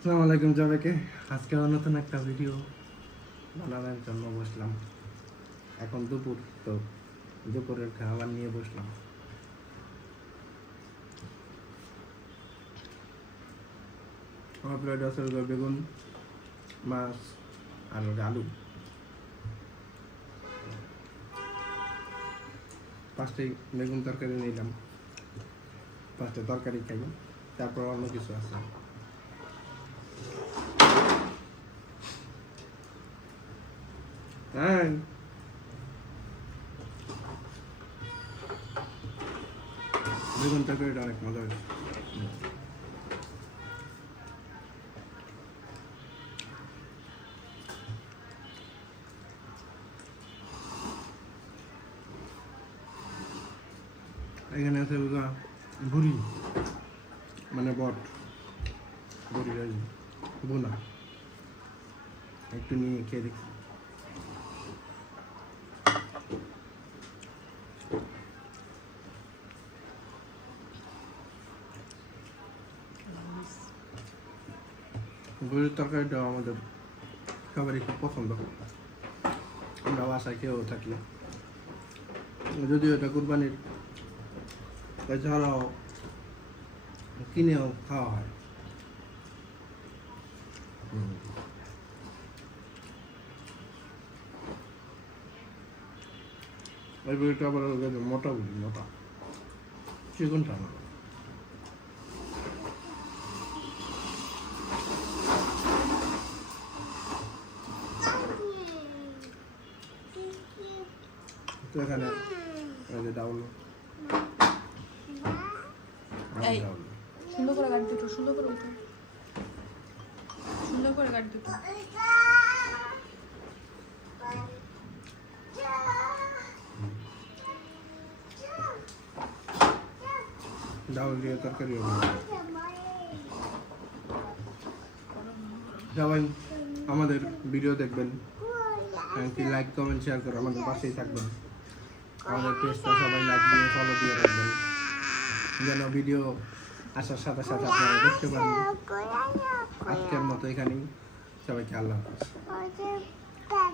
আসসালামু আলাইকুম সবাইকে। আজকে নতুন একটা ভিডিও বানানোর জন্য বসলাম। এখন দুপুর, তো দুপুরের খাবার নিয়ে বসলাম। আমার প্লেট আছে বেগুন, মাছ আর আলু। ফার্স্টেই বেগুন তরকারি নিলাম, ফার্স্টে তরকারি খাই, তারপর অন্য কিছু আছে। হ্যাঁ, বেগুন তরকারিটা অনেক মজা হয়েছে। এখানে আছে ভুড়ি, মানে বট, ভুড়ির বোনা। একটু নিয়ে খেয়ে দেখি। ভুড়ির তরকারিটাও আমাদের সবারই খুব পছন্দ। আমরা বাসায় খেয়েও থাকি, যদিও এটা কুরবানির, এছাড়াও কিনেও খাওয়া হয়। ওই বুড়িটা আবার মোটা বুড়ি, মোটা, চিকনটা না। তো এখানে ডাউল, সুন্দর করে গাড়ি দুটো, সুন্দর করে উঠো, সুন্দর করে গাড়ি দুটো। ডাউল দিয়ে তরকারি সবাই আমাদের ভিডিও দেখবেন, এমনকি লাইক কমেন্ট শেয়ার করে আমাদের পাশেই থাকবেন। আমাদের পেজটা সবাই লাইক দিয়ে ফলো দিয়ে রাখবেন, যেন ভিডিও আসার সাথে সাথে আপনারা দেখতে পারেন। আজকের মতো এখানেই, সবাইকে আল্লাহ হাফেজ।